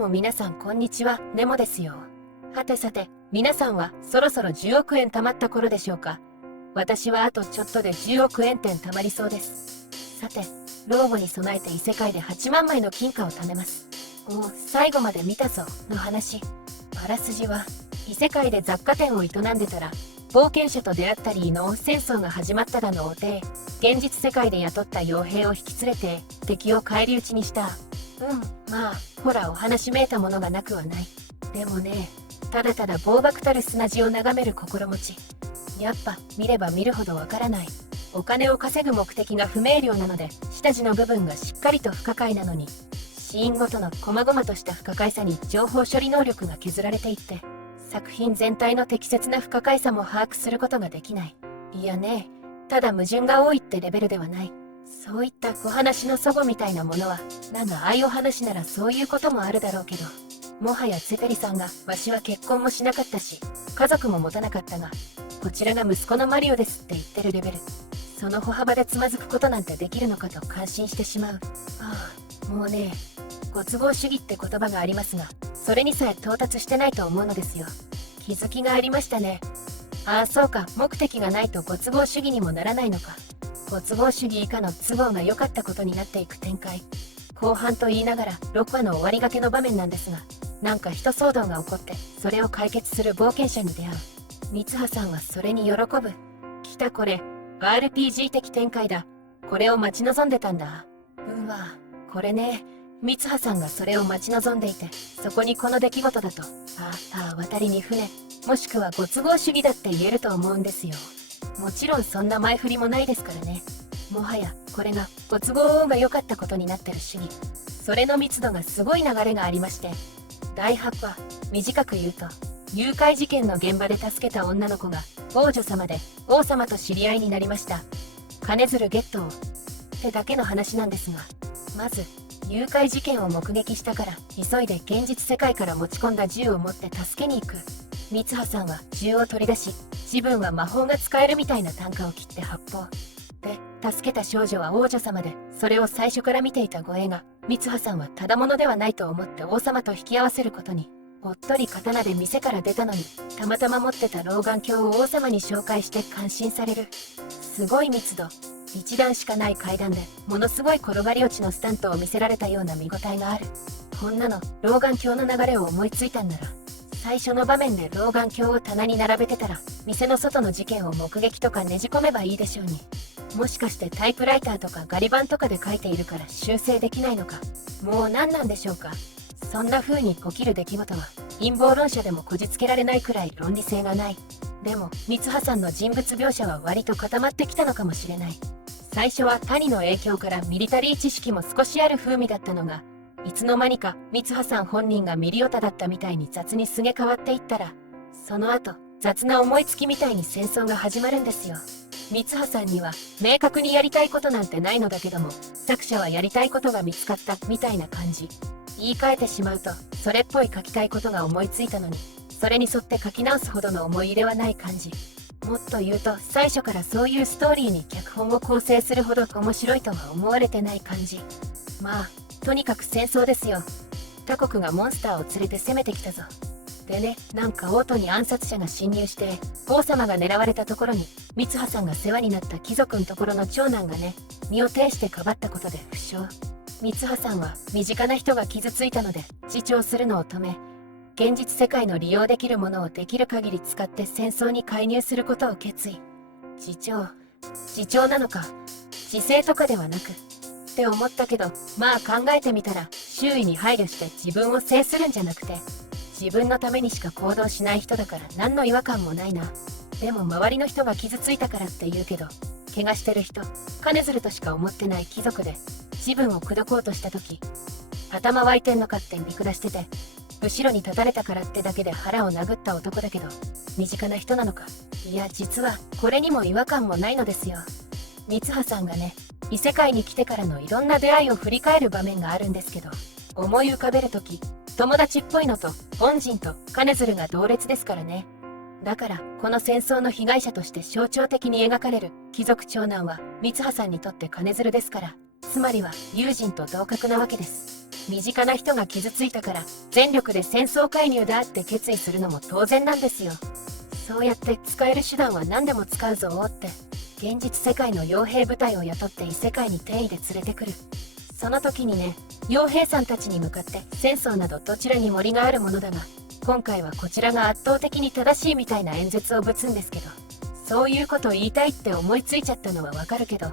も皆さんこんにちは、ネモですよ。はてさて、皆さんはそろそろ10億円貯まった頃でしょうか。私はあとちょっとで10億円点貯まりそうです。さて、老後に備えて異世界で8万枚の金貨を貯めます。おお、最後まで見たぞ、の話。あらすじは、異世界で雑貨店を営んでたら、冒険者と出会ったりの戦争が始まっただのおて、現実世界で雇った傭兵を引き連れて敵を返り討ちにした。まあ、ほらお話めいたものがなくはない。でもね、ただただ暴漠たる砂地を眺める心持ち。やっぱ見れば見るほどわからない。お金を稼ぐ目的が不明瞭なので、下地の部分がしっかりと不可解なのに、シーンごとの細々とした不可解さに情報処理能力が削られていって、作品全体の適切な不可解さも把握することができない。いやね、ただ矛盾が多いってレベルではない。そういった小話の祖母みたいなものは、なんだああいう話ならそういうこともあるだろうけど、もはやツェテリさんがわしは結婚もしなかったし、家族も持たなかったが、こちらが息子のマリオですって言ってるレベル。その歩幅でつまずくことなんてできるのかと感心してしまう。もうね、ご都合主義って言葉がありますが、それにさえ到達してないと思うのですよ。気づきがありましたね。ああそうか、目的がないとご都合主義にもならないのか。ご都合主義以下の都合が良かったことになっていく展開。後半と言いながら6話の終わりがけの場面なんですが、なんか一騒動が起こってそれを解決する冒険者に出会う。三葉さんはそれに喜ぶ。来たこれ、RPG 的展開だ。これを待ち望んでたんだ。これね。三葉さんがそれを待ち望んでいて、そこにこの出来事だと、渡りに船、もしくはご都合主義だって言えると思うんですよ。もちろんそんな前振りもないですからね。もはやこれがご都合が良かったことになってる主義。それの密度がすごい流れがありまして、第8話、短く言うと、誘拐事件の現場で助けた女の子が王女様で王様と知り合いになりました。金づるゲットをってだけの話なんですが、まず誘拐事件を目撃したから急いで現実世界から持ち込んだ銃を持って助けに行く。三葉さんは銃を取り出し、自分は魔法が使えるみたいな単価を切って発砲。で、助けた少女は王女様で、それを最初から見ていた護衛が、三葉さんはただものではないと思って王様と引き合わせることに。おっとり刀で店から出たのに、たまたま持ってた老眼鏡を王様に紹介して感心される。すごい密度。一段しかない階段で、ものすごい転がり落ちのスタントを見せられたような見応えがある。こんなの、老眼鏡の流れを思いついたんなら、最初の場面で老眼鏡を棚に並べてたら、店の外の事件を目撃とかねじ込めばいいでしょうに。もしかしてタイプライターとかガリ版とかで書いているから修正できないのか。もう何なんでしょうか。そんな風に起きる出来事は、陰謀論者でもこじつけられないくらい論理性がない。でも、三葉さんの人物描写は割と固まってきたのかもしれない。最初は谷の影響からミリタリー知識も少しある風味だったのが、いつの間にか三葉さん本人がミリオタだったみたいに雑にすげ変わっていったら、その後、雑な思いつきみたいに戦争が始まるんですよ。三葉さんには明確にやりたいことなんてないのだけども、作者はやりたいことが見つかったみたいな感じ。言い換えてしまうと、それっぽい書きたいことが思いついたのに、それに沿って書き直すほどの思い入れはない感じ。もっと言うと、最初からそういうストーリーに脚本を構成するほど面白いとは思われてない感じ。まあ、とにかく戦争ですよ。他国がモンスターを連れて攻めてきたぞ。でね、なんか王都に暗殺者が侵入して、王様が狙われたところに、三葉さんが世話になった貴族のところの長男がね、身を挺してかばったことで負傷。三葉さんは身近な人が傷ついたので、自重するのを止め、現実世界の利用できるものをできる限り使って戦争に介入することを決意。自重なのか、自制とかではなく、って思ったけど、まあ考えてみたら、周囲に配慮して自分を制するんじゃなくて、自分のためにしか行動しない人だから何の違和感もないな。でも周りの人が傷ついたからって言うけど、怪我してる人、金づるとしか思ってない貴族で、自分を口説こうとした時、頭湧いてんのかって見下してて、後ろに立たれたからってだけで腹を殴った男だけど、身近な人なのか。いや実はこれにも違和感もないのですよ。三葉さんがね、異世界に来てからのいろんな出会いを振り返る場面があるんですけど、思い浮かべるとき、友達っぽいのと恩人と金づるが同列ですからね。だからこの戦争の被害者として象徴的に描かれる貴族長男は三葉さんにとって金づるですから、つまりは友人と同格なわけです。身近な人が傷ついたから全力で戦争介入だって決意するのも当然なんですよ。そうやって使える手段は何でも使うぞって現実世界の傭兵部隊を雇って異世界に転移で連れてくる。その時にね、傭兵さんたちに向かって戦争などどちらに森があるものだが、今回はこちらが圧倒的に正しいみたいな演説をぶつんですけど、そういうこと言いたいって思いついちゃったのはわかるけど、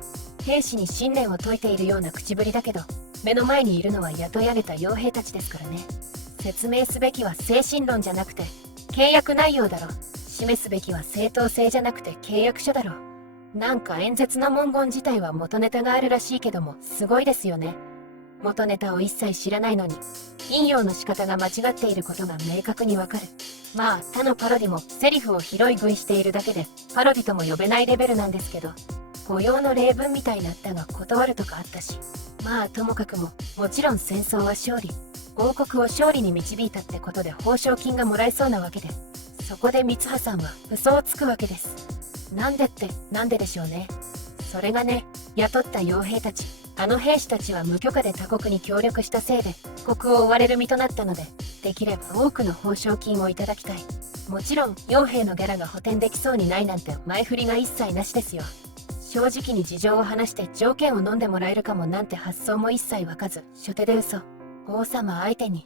兵士に信念を解いているような口ぶりだけど、目の前にいるのは雇い上げた傭兵たちですからね。説明すべきは精神論じゃなくて契約内容だろ。示すべきは正当性じゃなくて契約書だろ。なんか演説の文言自体は元ネタがあるらしいけどもすごいですよね。元ネタを一切知らないのに引用の仕方が間違っていることが明確にわかる。まあ他のパロディもセリフを拾い食いしているだけでパロディとも呼べないレベルなんですけど、御用の例文みたいなったが断るとかあったし、まあともかくももちろん戦争は勝利、王国を勝利に導いたってことで報奨金がもらえそうなわけで、そこで三葉さんは嘘をつくわけです。なんでってなんででしょうね。それがね、雇った傭兵たち、あの兵士たちは無許可で他国に協力したせいで国を追われる身となったので、できれば多くの報奨金をいただきたい。もちろん傭兵のギャラが補填できそうにないなんて前振りが一切なしですよ。正直に事情を話して条件を飲んでもらえるかもなんて発想も一切湧かず、初手で嘘。王様相手に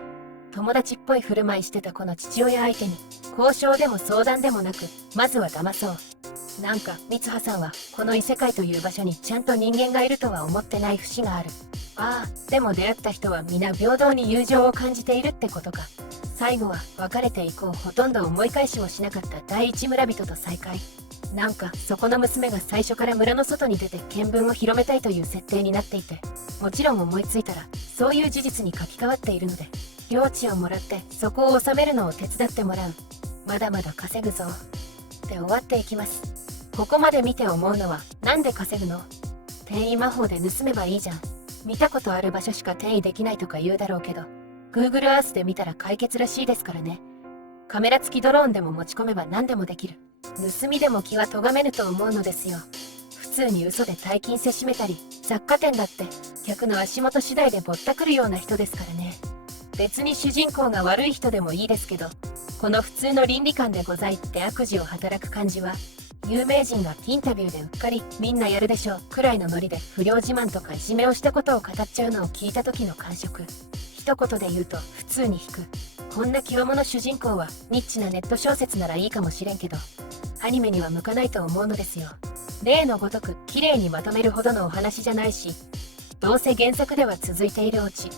友達っぽい振る舞いしてたこの父親相手に交渉でも相談でもなくまずは騙そう。なんか三葉さんはこの異世界という場所にちゃんと人間がいるとは思ってない節がある。ああ、でも出会った人は皆平等に友情を感じているってことか。最後は別れて以降ほとんど思い返しもしなかった第一村人と再会。なんかそこの娘が最初から村の外に出て見聞を広めたいという設定になっていて、もちろん思いついたらそういう事実に書き換わっているので領地をもらってそこを治めるのを手伝ってもらう。まだまだ稼ぐぞで終わっていきます。ここまで見て思うのは、なんで稼ぐの？転移魔法で盗めばいいじゃん。見たことある場所しか転移できないとか言うだろうけど、 Google Earth で見たら解決らしいですからね。カメラ付きドローンでも持ち込めば何でもできる。盗みでも気は咎めぬと思うのですよ。普通に嘘で大金せしめたり、雑貨店だって客の足元次第でぼったくるような人ですからね。別に主人公が悪い人でもいいですけど、この普通の倫理観でございって悪事を働く感じは、有名人がインタビューでうっかりみんなやるでしょうくらいのノリで不良自慢とかいじめをしたことを語っちゃうのを聞いた時の感触、一言で言うと普通に引く。こんな極物主人公はニッチなネット小説ならいいかもしれんけど、アニメには向かないと思うのですよ。例のごとく綺麗にまとめるほどのお話じゃないし、どうせ原作では続いているオチ、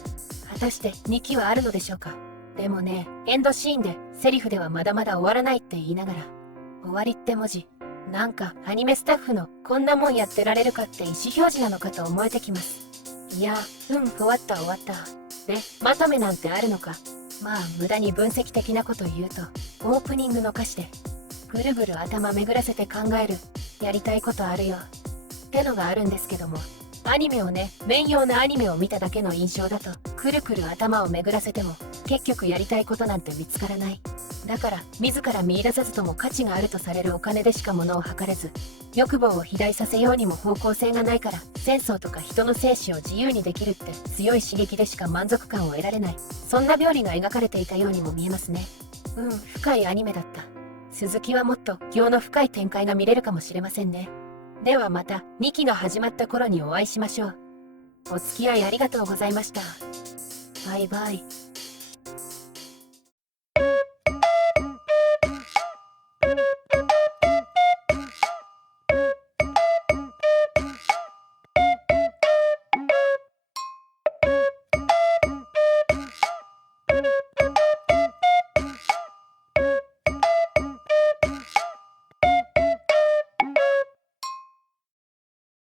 果たして2期はあるのでしょうか。でもね、エンドシーンでセリフではまだまだ終わらないって言いながら終わりって文字、なんかアニメスタッフのこんなもんやってられるかって意思表示なのかと思えてきます。いや、終わったでまとめなんてあるのか。まあ無駄に分析的なこと言うと、オープニングの歌詞でぐるぐる頭巡らせて考える、やりたいことあるよってのがあるんですけども、アニメをね、面用のアニメを見ただけの印象だとくるくる頭を巡らせても結局やりたいことなんて見つからない。だから自ら見出さずとも価値があるとされるお金でしか物を測れず、欲望を肥大させようにも方向性がないから、戦争とか人の生死を自由にできるって強い刺激でしか満足感を得られない、そんな病理が描かれていたようにも見えますね。深いアニメだった。続きはもっと行の深い展開が見れるかもしれませんね。ではまた2期が始まった頃にお会いしましょう。お付き合いありがとうございました。バイバイ。